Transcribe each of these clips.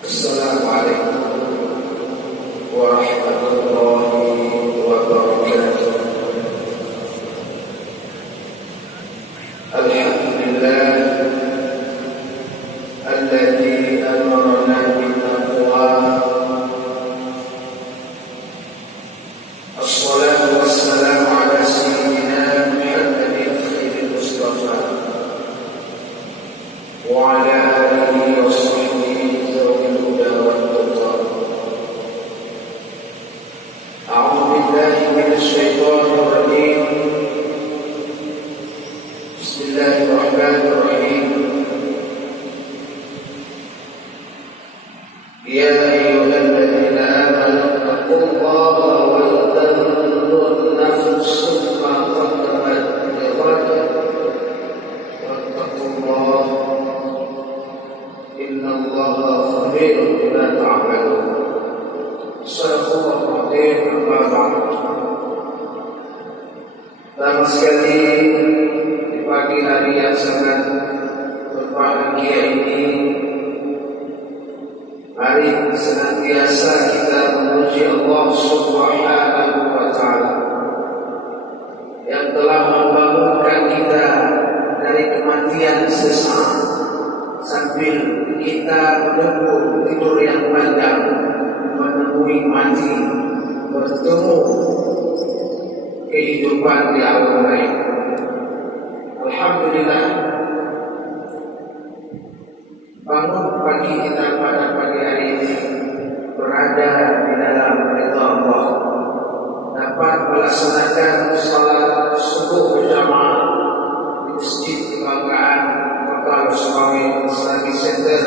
Assalamualaikum warahmatullahi wabarakatuh. Alhamdulillah alladzi amarna bittaqwa. Assalatu wassalamu ala sayyidina Muhammadin khairil mustafa wa ala alihi wa sahbihi zawil huda wat tuqa. A'udzu billahi minasy syaithanir rajim. Bismillahirrahmanirrahim. Ya ayyuhalladzina amanu taqullaha wal tanzur nafsum ma qaddamat lighadin wattaqullaha innallaha khabirun bima ta'malun. Shadaqallahul 'azim. Amma ba'd. Selamat sekali di pagi hari yang sangat berbahagia ini, mari senantiasa kita memuji Allah Subhanahu wa Ta'ala yang telah membangunkan kita dari kematian sesaat sambil kita menunggu tidur yang panjang, menemui mati, bertemu kehidupan di alam lain. Alhamdulillah, bangun pagi kita pada pagi hari ini berada di dalam ridha Allah, dapat melaksanakan salat subuh berjamaah di Masjid Kebanggaan Kota Lestari Islamic Center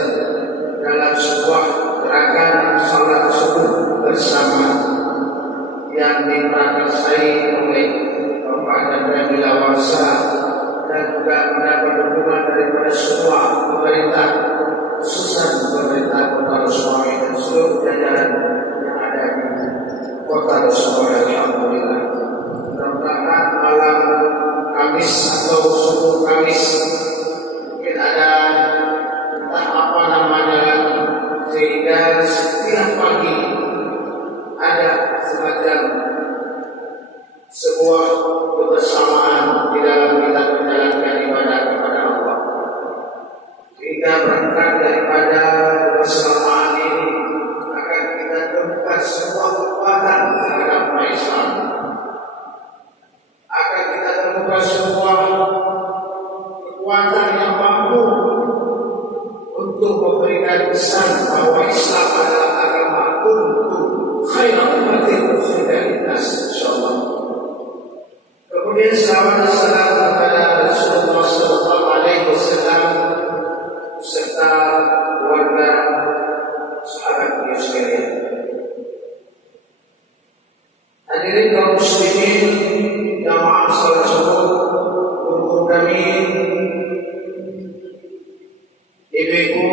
dalam sebuah gerakan salat subuh bersama yang diprakarsai oleh Bapak Dada Bila Warsa dan juga mendapat dukungan daripada semua pemerintah, khususnya pemerintah Kota Lestari dan seluruh jajaran yang ada di Kota Lestari. Alhamdulillah, mudah-mudahan malam Kamis atau subuh Kamis mungkin ada entah apa namanya lagi, sehingga setiap pagi ada semacam sebuah kebersamaan di dalam kita menjalankan ibadah kepada Allah, sehingga berangkat daripada kebersamaan ini akan kita temukan sebuah kekuatan terhadap Islam, akan kita temukan sebuah kekuatan yang mampu untuk memberikan pesan bahwa Islam adalah agama untuk khairat umatin ukhrijat linnas, insyaallah. Kemudian salawat dan salam kepada Rasulullah sallallahu alaihi wasallam serta keluarga sahabat beliau sekalian. Hadirin kaum muslimin, jamaah salat subuh, guru kami, ibu-ibu,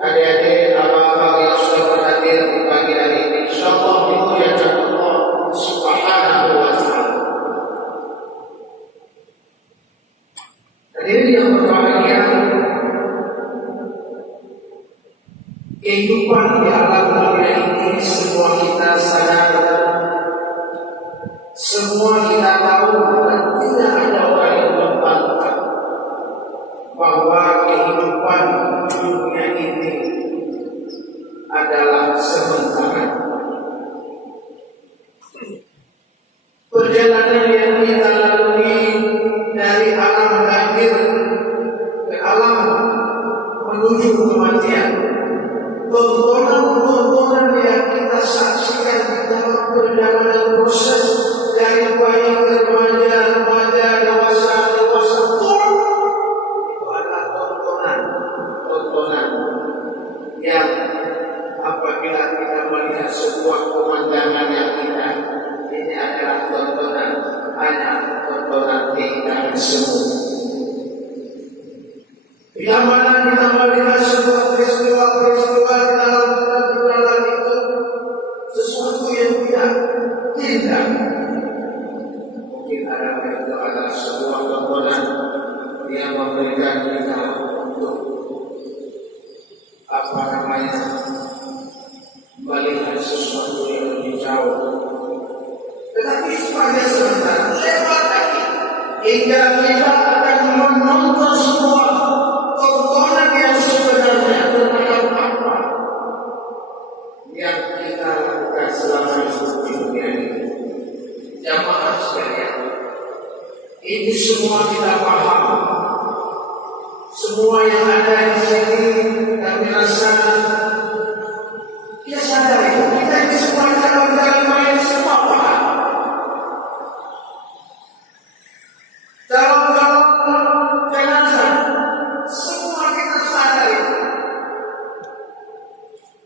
adik-adik, abang-abang yang sudah berhadir di pagi hari ini, insyaallah dimuliakan Allah Subhanahu wa Ta'ala. Hadirin yang berbahagia, kehidupan di alam dunia ini semua kita sadar, semua kita tahu, dan tidak ada orang yang membantah bahwa kehidupan dunia ini adalah sementara. Perjalanan yang kita lalui dari alam lahir ke alam menuju kematian, tontonan-tontonan yang kita saksikan di dalam perjalanan proses dari bayi ke remaja, remaja, dewasa, dewasa tua, itu adalah tontonan yang apabila kita melihat sebuah pemandangan yang indah, ini adalah tontonan, hanya tontonan keindahan semu. Bila mana kita melihat sebuah peristiwa-peristiwa di dalam perjalanan itu, sesuatu yang tidak indah, mungkin itu adalah sebuah tontonan yang memberikan kita untuk hingga kita akan menonton semua tontonan yang sebenarnya terhadap apa yang kita lakukan selama hidup di dunia ini. Jamaah sekalian, ini semua kita paham. Semua yang ada di sini kami rasa kita sadar itu. Kita ini semua dalam mayat semua paham. Dalam jenazah semua kita sadar itu.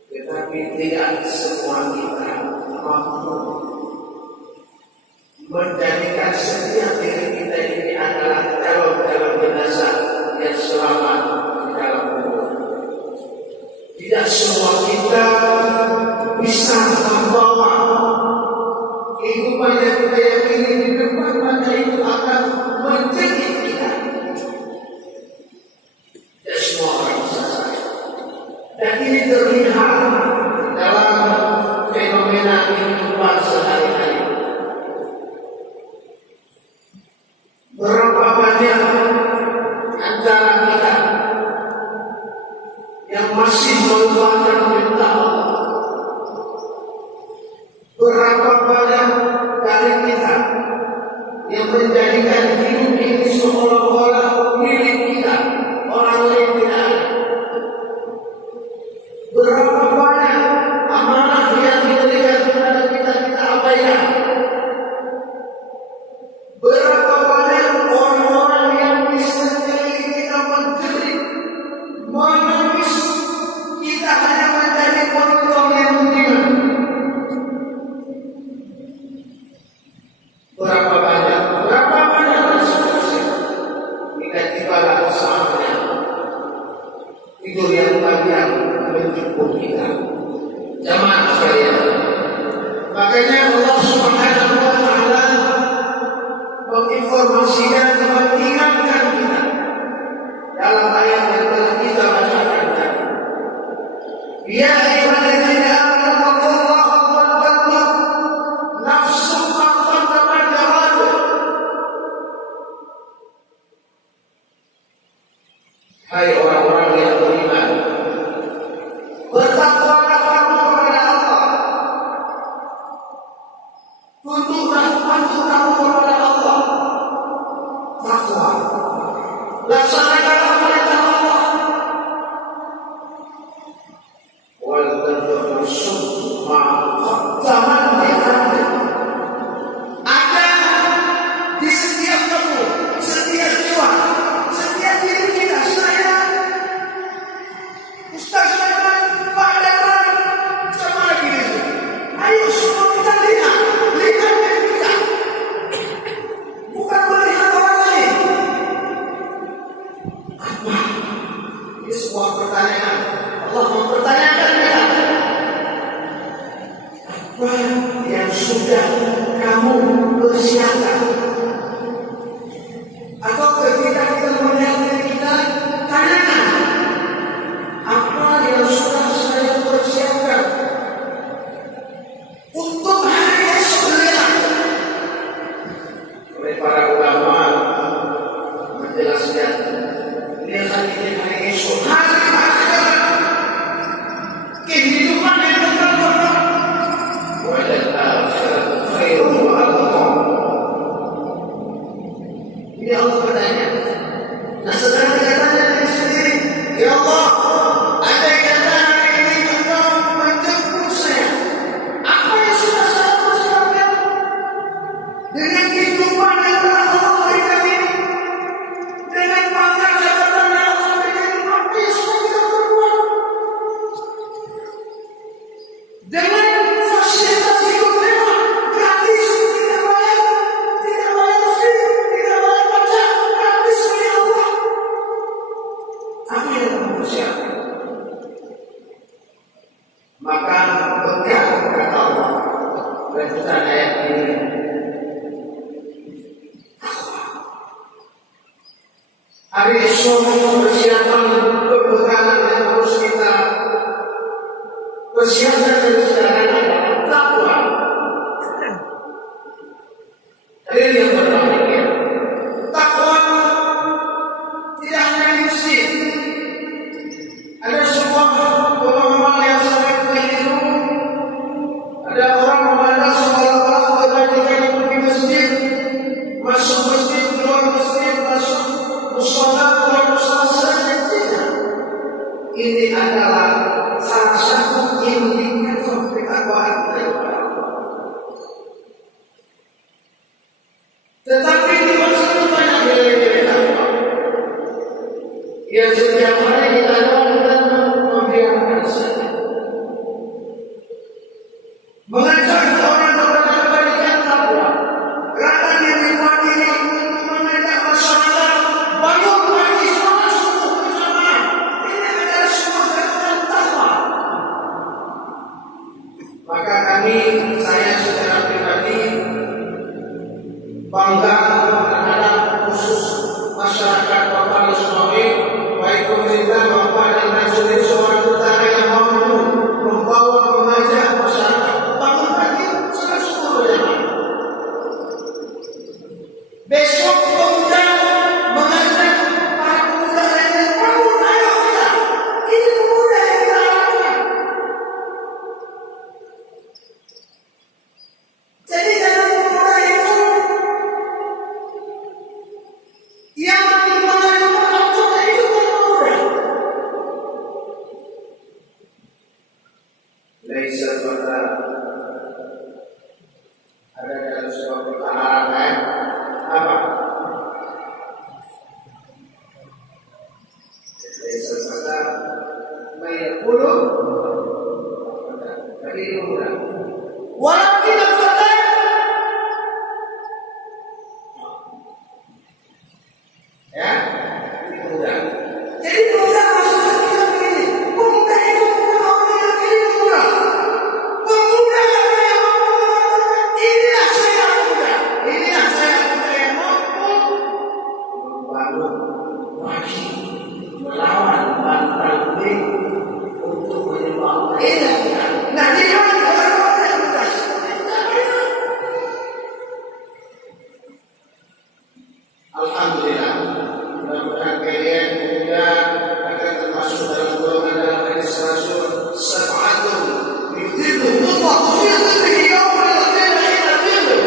Tetapi tidak semua kita mampu menjadikan setiap diri kita ini adalah dalam jenazah yang selamat di dalam kubur. Tidak semua kita bisa membawa kehidupan yang kita yakini di depan mata itu akan menjadi kita. Tidak semua orang bisa saya. Dan ini terlihat dalam fenomena kehidupan sehari-hari. Berapa banyak antara kita yang masih melupakan perintah Allah? Berapa banyak dari kita yang menjadikan hidup ini seolah-olah milik kita, orang lain tidak ada? Berapa banyak amanah yang diberikan kepada kita abaikan? Berapa banyak orang-orang yang bisa kita menjerit, menangis, kita hanya menjadi penonton yang mendiam. Berapa banyak tiba-tiba saatnya tidur yang panjang menjemput kita. Jamaah sekalian, makanya Allah Subhanahu wa Ta'ala menginformasikan, mengingatkan kita dalam ayat yang telah kita bacakan tadi. Ya ayyuhalladzina amanu taqullaha wa tanzur nafsun ma qaddamat lighad. Hai orang-orang yang beriman, bertakwalah kamu kepada Allah. Tunduklah patuh kamu kepada Allah. Takwa. Laksanakanlah perintah Allah. Wal tanzur ma qaddamat lighad. Ada di setiap kamu, setiap jiwa, setiap diri kita, saya, Ustaz Sulaiman, Pak Darman, sama lagi di sini. Ayo semua kita lihat diri kita. Bukan melihat orang lain. Apa? Ini sebuah pertanyaan. Allah mempertanyakan kita. Apa yang sudah kamu persiapkan? Atau ketika kita melihat diri kita, tanyakan, apa yang sudah saya persiapkan untuk hari esok kelak? Oleh para ulama menjelaskan, lihat ini hari esok, hari akhirat, kehidupan yang kekal. Wa lal akhiratu khairun wa abqa. Ini Allah bertanya. Nah, setelah dia tanya diri sendiri, ya Allah, ada yang kata hari ini engkau menjemput saya. Apa yang sudah saya persiapkan dengan kehidupan yang telah Allah berikan ini, dengan pangkat jabatan yang Allah berikan ini, apa yang sudah kita perbuat? Dengan fasilitas hidup mewah, gratis, tidak bayar listrik, tidak bayar pajak, gratis oleh Allah. Apa yang kamu persiapkan? Maka pegang kata Allah lanjutan ayat ini. Hari esok persiapan perbekalan yang harus kita persiapkan dari sekarang adalah takwa. Ini yang pertama ya. ini adalah salah satu indikator ketakwaan kita kepada Allah. Tetapi di masa itu banyak nilai-nilai takwa yang setiap hari kita lakukan membiarkan saja. Mengajak orang kepada kebaikan takwa, rakan yang dimati yang mengajak masyarakat bangun pagi sholat subuh bersama. Ini adalah sebuah gerakan takwa. Maka saya secara pribadi bangga terhadap khusus masyarakat Kota Lestari, baik pemerintah maupun dan Nasional Sumatera Utara yang mampu membawa mengajak masyarakat bangun pagi sholat subuh bersama. Besok pemuda mengajak para pemuda lainnya bangun, ayo kita. Ini pemuda yang kita lakukan. Jadi jangan pemuda itu yang mengajukan waktunya itu pemuda. Laisa fata ada dalam sebuah pertahanan apa? Laisa fata mayakulu tadi pemuda. Walakin fata ya, ini pemuda. Jadi pemuda maksudnya kita begini, pemuda itu bukan orang yang ini pemuda. Pemuda yang mampu mengatakan, inilah saya pemuda. Inilah saya pemuda yang mampu membangun pagi, melawan bantal untuk menyebabkan ini. Nah, lihat orang-orang yang berkasih. Alhamdulillah, mudah-mudahan kalian pemuda akan termasuk dalam golongan dalam hadis Rasul sab'atun yudhilluhumullah fi dhillihi yawma la dhilla illa dhilluh.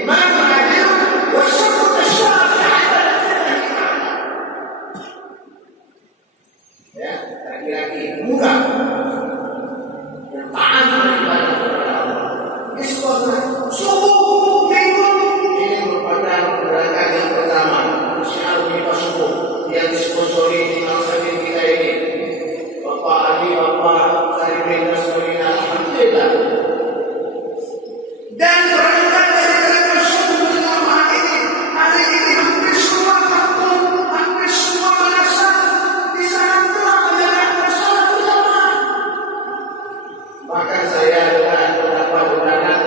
Imam adil wa syarru tasyara fi ibadatillahi ta'ala. Ya, laki-laki muda yang taat beribadah kepada Allah. Isbahlah subuh minggu ini merupakan gerakan yang pertama syiar kita subuh yang disponsori di masyarakat kita ini. Bapak Ali, Bapak Sarimin Nasruddin, alhamdulillah. Dan berangkat dari gerakan subuh pertama ini, hari ini hampir semua kampung, hampir semua madrasah di sana telah menjalankan salat berjamaah. Bahkan saya adalah beberapa undangan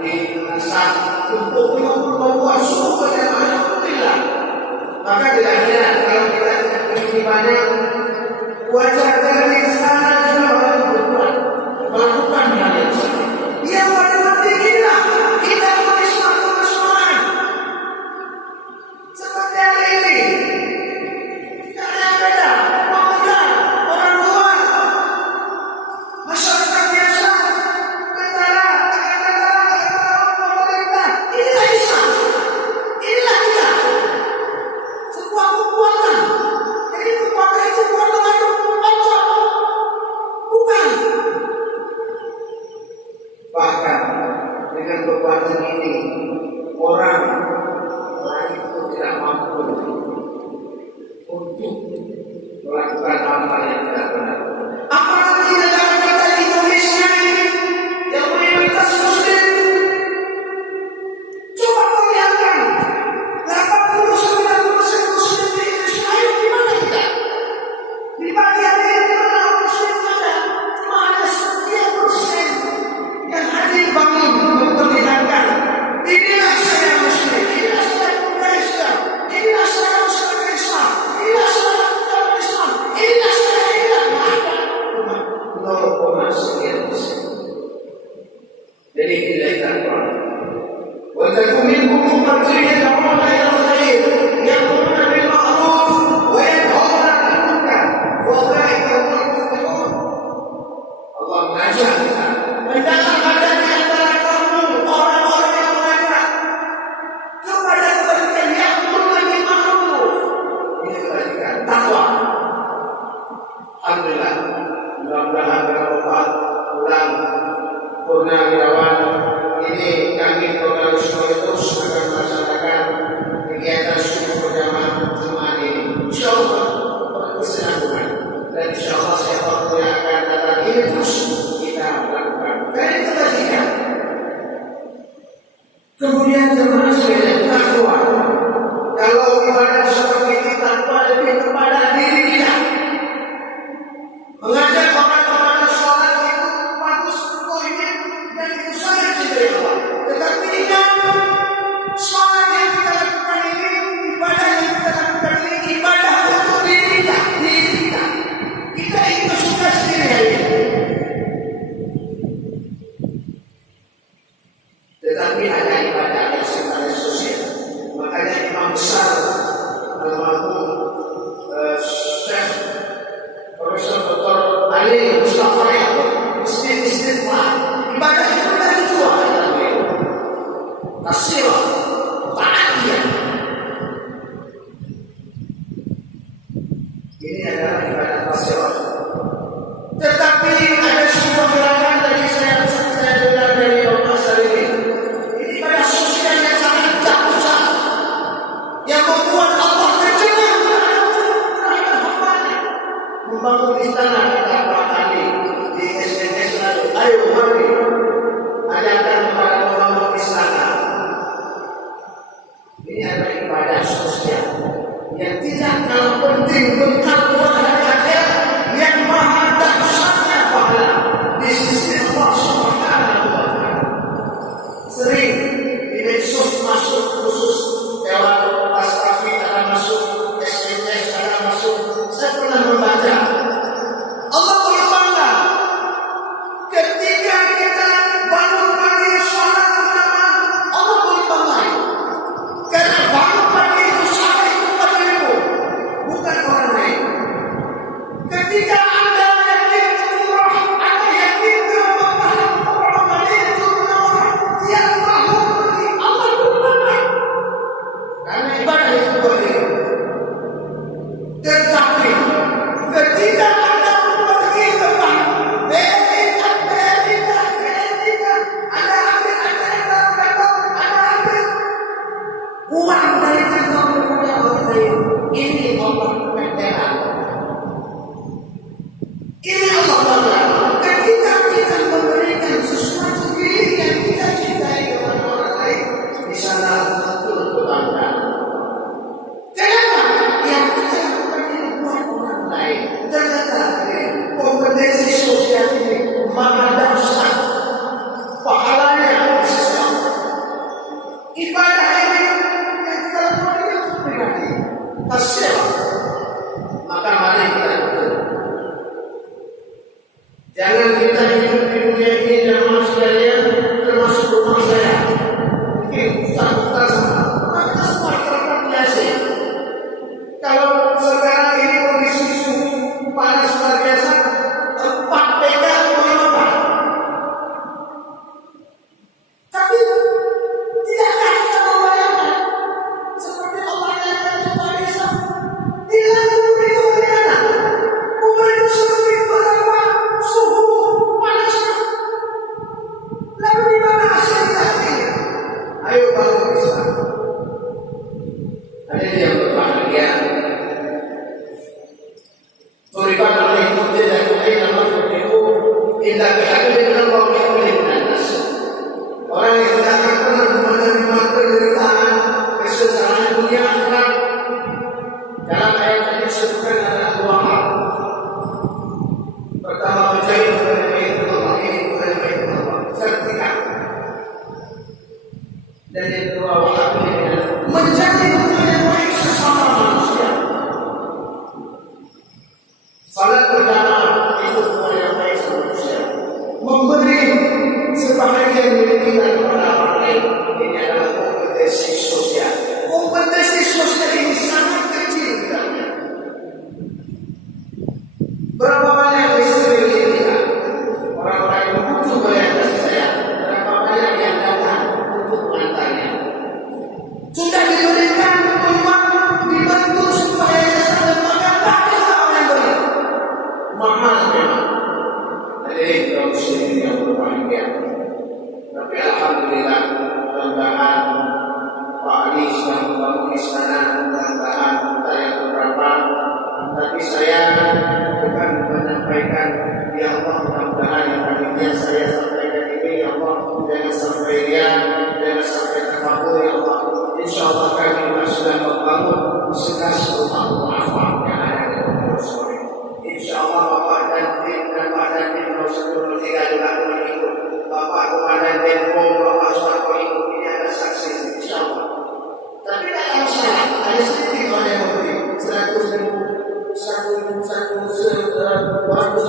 di Nasab untuk 52 buah subuh berjamaah, alhamdulillah. Maka tidak hanya kalau kita tidak memiliki banyak, wajar dari sana juga orang berbuat melakukan hal yang sama. Yang pada mati kita beri suatu persoalan seperti hari ini. Tidak ada yang beda, pemuda, orang tua, masyarakat biasa, tentara, pemerintah. Inilah Islam, inilah kita. Sebuah kekuatan. Jadi kekuatan itu bukan mengandung Allah, bukan. Bahkan dengan kekuatan ini orang lain pun tidak mampu untuk melakukan hal yang tidak benar. Apalagi negara kita di Indonesia ini yang mayoritas Muslim. Coba bayangkan 89% Muslim di Indonesia. Ayo gimana kita? Di bagian ini di mana orang Muslim ada? Cuma ada sekian persen yang hadir bangun memperlihatkan inilah saya Muslim, inilah saya pemuda Islam, inilah saya masyarakat Islam, inilah saya agama Islam, inilah saya inilah ada. Cuma 0,sekian%. Jadi nilai takwa. وَتَكُنْ مِنْكُمْ أُمَّةٌ يَدْعُونَ إِلَى الْخَيْرِ يَأْمُرُونَ بِالْمَعْرُوفِ وَيَنْهَوْنَ عَنِ الْمُنكَرِ وَأُولَٰئِكَ هُمُ الْمُفْلِحُونَ. Allah mengajak kita, hendaklah ada di antara kamu orang-orang yang mengajak kepada kebaikan, ya'muruna bil ma'ruf. Ini kebaikan takwa. Alhamdulillah. Alhamdulillah, mudah-mudahan bermanfaat. Pulang Purnawirawan ini kami Purnawirawan terus akan melaksanakan kegiatan subuh berjamaah Jumat ini. Insyaallah berkesinambungan dan insyaallah siapa pun yang akan datang ini terus kita lakukan. Dari kebajikan. Kemudian jemaah sekalian takwa. Kalau ibadah seperti ini tanpa lebih kepada diri kita. Mengajak orang kepada sholat itu bagus untuk ini dan itu sangat cinta Allah. Tetapi ingat, sholat yang kita lakukan ini, ibadah yang kita lakukan ini, ibadah untuk diri kita, Kita itu suka sendiri hari ini. Tetapi ada ibadah yang sifatnya sosial. Makanya Imam besar almarhum Syekh Profesor Dr. Ali Mustafa Istiqlal ibadah itu dari dua tasirah ta'adiyah. Ini adalah ibadah tasirah. Tetapi ada sebuah gerakan dari saya dengar dari Bapak Sarili. Ini ibadah sosial yang sangat besar yang membuat Allah tercengang terhadap hamba-Nya. Membangun istana kita Pak Ali di SNS lalu. Ayo mari ajarkan kepada membangun istana. Ini adalah ibadah sosial yang tidak kalah penting bekal buat hari akhirat yang maha dahsyatnya pahala di sisi Allah Subhanahu wa Ta'ala. Sering di medsos masuk khusus lewat Astafi ada masuk, SMS ada masuk. Saya pernah membaca. Allah berbangga ketika kita bangun pagi sholat berjamaah. Allah berbangga karena bangun pagi itu saya itu pada bukan orang lain. Ketika Anda yakin umrah, Anda yakin ke Mekah, Madinah, Munawwarah, tiap tahun pergi, Allah berbangga. Karena ibadah itu boleh. Tetapi ketika Anda pergi ke bank, Amerika, Anda ambil kantor, Anda ambil uang dari kantor kepada orang lain. Ini Allah berkata. Ini Allah bangga. Ketika kita memberikan sesuatu milik yang kita cintai kepada orang lain, di sana betul kebanggaan. Kenapa? Yang kita lakukan ini buat orang lain. Ternyata kompetensi sosial ini maha dahsyat. Pahalanya di sisi Allah. Ibadah ini yang kita lakukan ini untuk pribadi. Hasil. Maka mari kita lakukan. Jangan kita hidup di dunia ini jamaah sekalian termasuk rumah saya. Mungkin tak sama. Maka semua terbiasa. Kalau sekarang ini kondisi suhu panas luar biasa, 4 PK mengapa? Tapi tidakkah kita membayangkan seperti Allah yang kepada Isa? Tidak memberi kemuliaan, memberi seperti berapa suhu panasnya. hadirin kaum muslimin yang berbahagia. Tapi alhamdulillah, mudah-mudahan Pak Ali sudah membangun istana, mudah-mudahan kita yang beberapa. Tapi saya bukan menyampaikan ya Allah, mudah-mudahan yang tadinya saya sampaikan ini ya Allah, jangan sampai jangan sampai terkabul ya Allah. Insya Allah kami sudah membangun 11 rumah mu'afah yang ada di Kota Sore. Insya Allah Bapak dan tim Rasulullah juga boleh ikut. Bapak Komandan Tempo, Bapak Suharto ikut, ini ada saksi insya Allah. Tapi tidak ada masalah, ada sedikit orang yang memberi 100 ribu, 100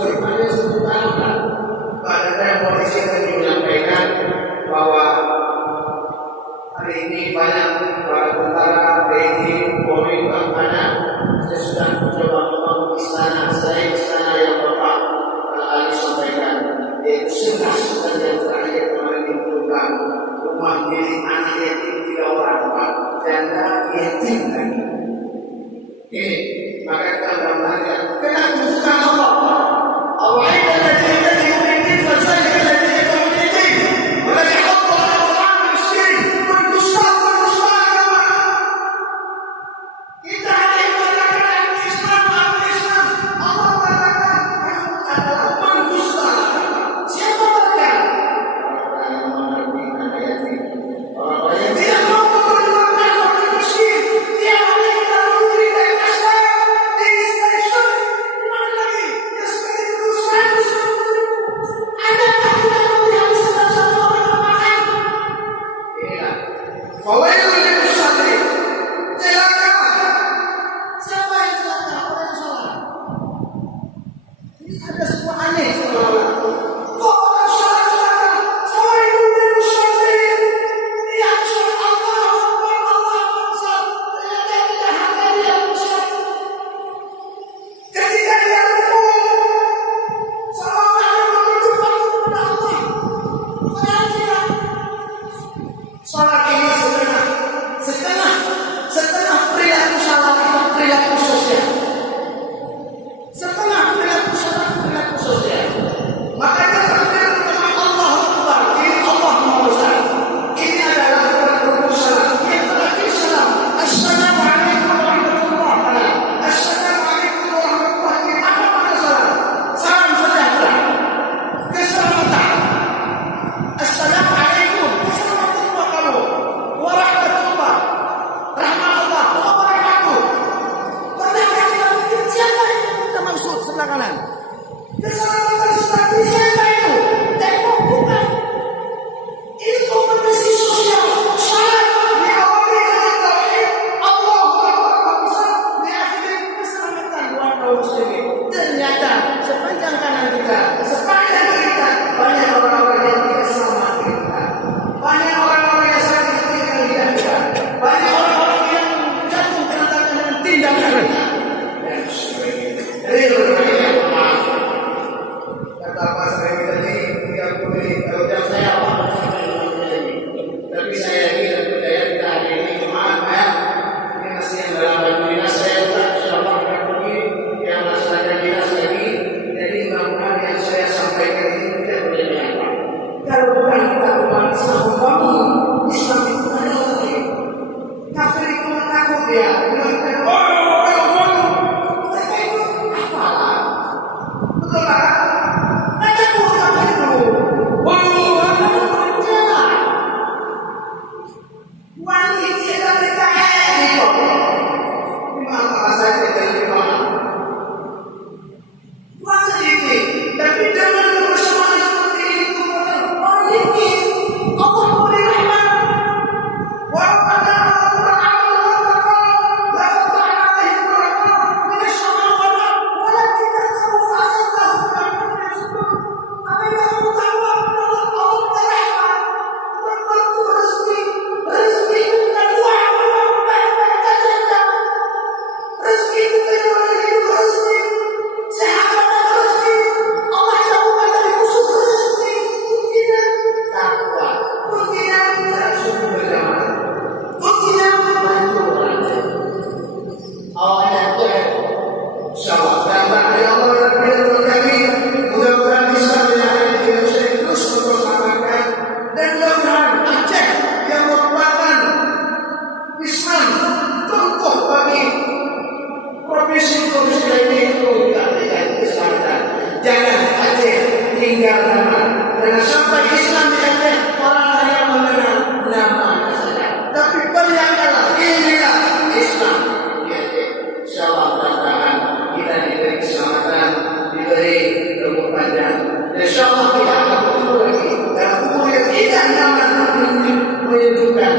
ribu, ada 10 tahun. Pada polisi tadi menyampaikan bahwa hari ini banyak para tentara TNI, Polri, Keamanan. Saya sudah mencoba membangun istana yang Bapak Ali sampaikan, yaitu 11 dan yang terakhir kemarin dibutuhkan rumah milik anak yatim 3 orang Pak, janda yatim lagi. Ini maka kita bertanya, kenapa bukan Allah? Allah itu tidak diumin saja tidak diumin. Mereka Allah orang miskin berdusta agama. Kita hanya mengatakan Islam. Allah mengatakan kamu adalah berdusta agama. Siapa mereka? Orang yang tidak mau memperjuangkan orang miskin. Dia hanya kita memberi dan kasih. tinggal zaman. Jangan sampai Islam dianggap orang hanya mengenal nama saja. Tapi perlihatkanlah inilah Islam. Insyaallah mudah-mudahan kita diberi keselamatan, diberi umur panjang. Insyaallah tidak akan umur lagi. Dan umur yang tidak nyaman menunjukkan